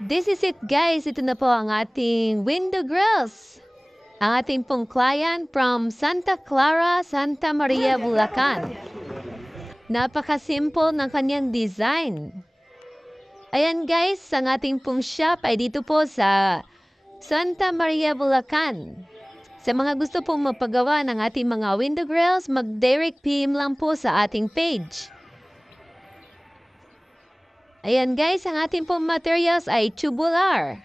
This is it guys, ito na po ang ating window grills. Ang ating pong client from Santa Clara, Santa Maria, Bulacan. Napaka-simple ng kanyang design. Ayan guys, ang ating pong shop ay dito po sa Santa Maria, Bulacan. Sa mga gusto pong mapagawa ng ating mga window grills, mag-direct PM lang po sa ating page. Ayan guys, ang ating pong materials ay tubular.